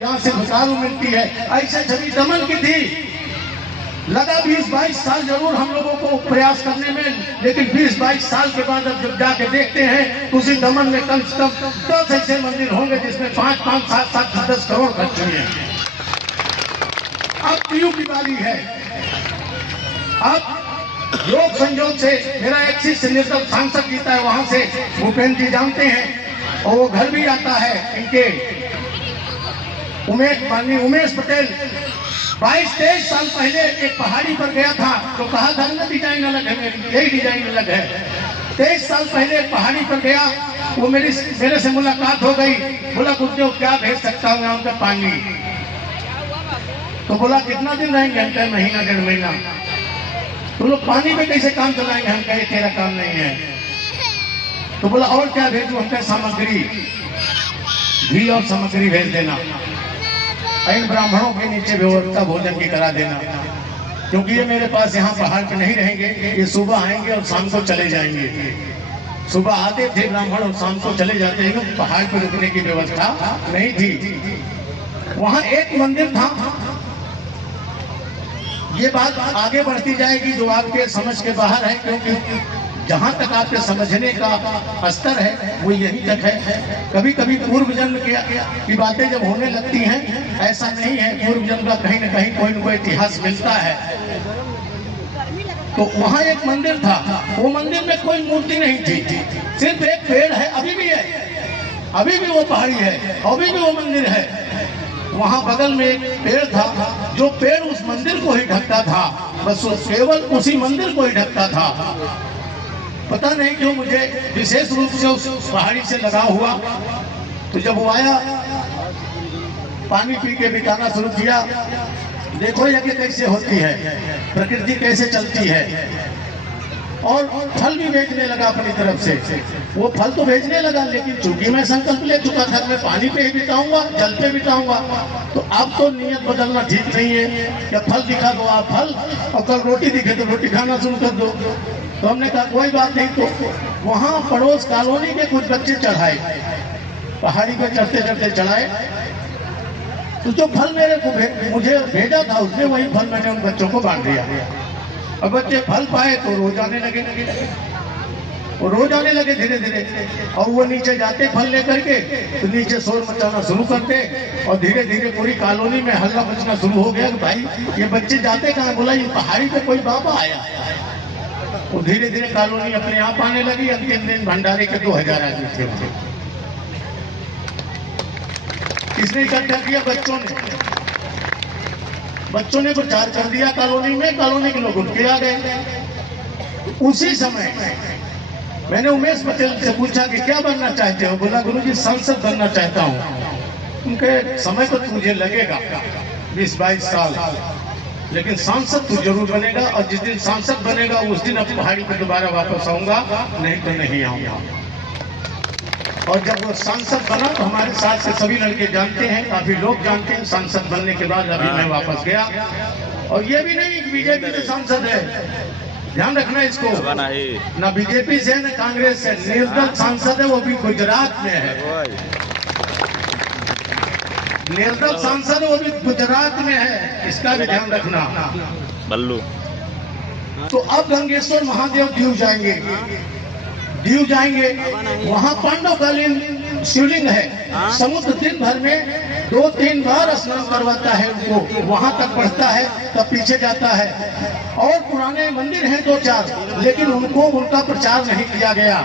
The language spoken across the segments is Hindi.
यहाँ से घुसारू मिलती है। ऐसे छवि दमन की थी। लगा 20-22 साल जरूर हम लोगों को प्रयास करने में, लेकिन 20-22 साल के बाद अब जब जाके देखते हैं उसी दमन में कम से कम 10 ऐसे मंदिर होंगे जिसमें 5-5, 7-7, 10 करोड़ खर्च हुए हैं। अब पीयू की बारी है। अब योग संयोग से मेरा एक शिष्य निर्दल सांसद जीता है, वहां से भूपेंद्र जी जानते हैं, और वो घर भी आता है इनके उमेश पटेल 22-23 साल पहले एक पहाड़ी पर गया था, तो कहा था ना डिजाइन अलग है, मेरी यही डिजाइन अलग है। 23 साल पहले एक पहाड़ी पर गया, वो मेरे से मुलाकात हो गई। बोला गुरुदेव क्या भेज सकता हूँ यहाँ का पानी? तो बोला कितना दिन रहेंगे? घंटा, महीना, 1.5 महीना। तो लोग पानी में कैसे काम चलाएंगे? हम कहे तेरा काम नहीं है। तो बोला और क्या भेजू? हमका सामग्री, घी और सामग्री भेज देना। इन ब्राह्मणों के नीचे व्यवस्था भोजन की करा देना, क्योंकि ये मेरे पास यहाँ पहाड़ पे नहीं रहेंगे, ये सुबह आएंगे और शाम को चले जाएंगे। सुबह आते थे ब्राह्मण और शाम को चले जाते हैं, पहाड़ पे रुकने की व्यवस्था नहीं थी। वहाँ एक मंदिर था। ये बात आगे बढ़ती जाएगी जो आपके समझ के बाहर है, क्योंकि जहाँ तक आपके समझने का स्तर है वो यहीं तक है। कभी कभी पूर्व जन्म की बातें जब होने लगती हैं, ऐसा नहीं है, पूर्व जन्म का कहीं न कहीं कोई न कोई इतिहास मिलता है। तो वहाँ एक मंदिर था, वो मंदिर में कोई मूर्ति नहीं थी, सिर्फ एक पेड़ है, अभी भी है, अभी भी वो पहाड़ी है, अभी भी वो मंदिर है। वहाँ बगल में एक पेड़ था, जो पेड़ उस मंदिर को ही ढकता था, बस केवल उसी मंदिर को ही ढकता था। पता नहीं क्यों मुझे विशेष रूप से उस पहाड़ी से लगा हुआ। तो जब वो आया, पानी पी के बिताना शुरू किया। देखो यज्ञ कैसे होती है, प्रकृति कैसे चलती है। और फल भी भेजने लगा अपनी तरफ से। वो फल तो भेजने लगा, लेकिन चूंकि मैं संकल्प ले चुका था, मैं पानी पे ही बिताऊंगा, जल पे बिताऊंगा, तो अब तो नियत बदलना ठीक नहीं है। या फल दिखा दो आप फल, और कल रोटी दिखे तो रोटी खाना शुरू कर दो। तो हमने कहा कोई बात नहीं। तो वहाँ पड़ोस कॉलोनी के कुछ बच्चे चढ़ाए, पहाड़ी पे चढ़ते चढ़ते चढ़ाए। तो जो फल मुझे भेजा था, उसने वही फल मैंने उन बच्चों को बांट दिया। अब बच्चे फल पाए तो रोज आने लगे, और रोज आने लगे धीरे धीरे। और वो नीचे जाते फल लेकर के, तो नीचे शोर मचाना शुरू करते, और धीरे धीरे पूरी कॉलोनी में हल्ला मचना शुरू हो गया कि भाई ये बच्चे जाते कहाँ? बोला ये पहाड़ी पे कोई बाबा आया। और धीरे धीरे कॉलोनी अपने आप आने लगी। अंतिम दिन भंडारे के 2000 आदमी थे। किसने इकट्ठा किया? बच्चों ने प्रचार कर दिया कॉलोनी में, कॉलोनी के लोग उठ के आ गए। उसी समय मैंने उमेश पटेल से पूछा कि क्या बनना चाहते हो? बोला गुरुजी सांसद बनना चाहता हूँ। उनके समय तो मुझे लगेगा 20-22 साल, लेकिन सांसद तो जरूर बनेगा, और जिस दिन सांसद बनेगा उस दिन अब पहाड़ी पर दोबारा वापस आऊंगा, नहीं तो नहीं आऊंगा। और जब वो सांसद बना तो हमारे साथ से सभी लड़के जानते हैं, काफी लोग जानते हैं। सांसद बनने के बाद अभी मैं वापस गया, और ये भी नहीं बीजेपी से सांसद है, ध्यान रखना इसको, ना बीजेपी से ना कांग्रेस से, निर्दल सांसद है, वो भी गुजरात में है। निर्दल सांसद वो भी गुजरात में है, इसका भी ध्यान रखना। बल्लू। तो अब गंगेश्वर महादेव दीव जाएंगे। वहाँ पांडवकालीन शिवलिंग है। समुद्र दिन भर में 2-3 बार स्नान करवाता है उनको, वहाँ तक बढ़ता है, तब पीछे जाता है। और पुराने मंदिर हैं 2-4, लेकिन उनका प्रचार नहीं किया गया।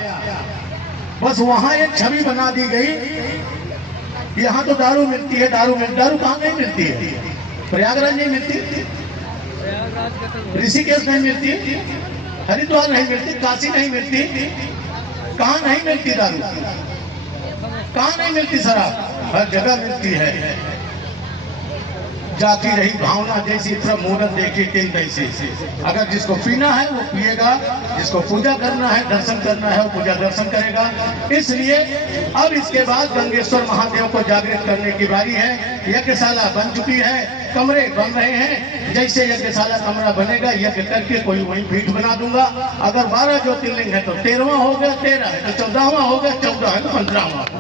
बस वहाँ एक छवि बना दी गई। यहाँ तो दारू मिलती है, दारू कहाँ नहीं मिलती है? प्रयागराज नहीं मिलती, ऋषिकेश नहीं मिलती, हरिद्वार नहीं मिलती, काशी नहीं मिलती। कहाँ नहीं मिलती दारू? कहाँ नहीं मिलती शराब? हर जगह मिलती है। जाती रही भावना जैसी, तरफ मुहूर्त देखी तेल तैसी। अगर जिसको पीना है वो पिएगा, जिसको पूजा करना है, दर्शन करना है, वो पूजा दर्शन करेगा। इसलिए अब इसके बाद गंगेश्वर महादेव को जागृत करने की बारी है। यज्ञशाला बन चुकी है, कमरे बन रहे हैं। जैसे यज्ञशाला कमरा बनेगा, यज्ञ करके कोई वहीं पीठ बना दूंगा। अगर 12 ज्योतिर्लिंग है तो 13वां हो गया, 13 है तो 14वां हो गया, 14 है तो 15वां।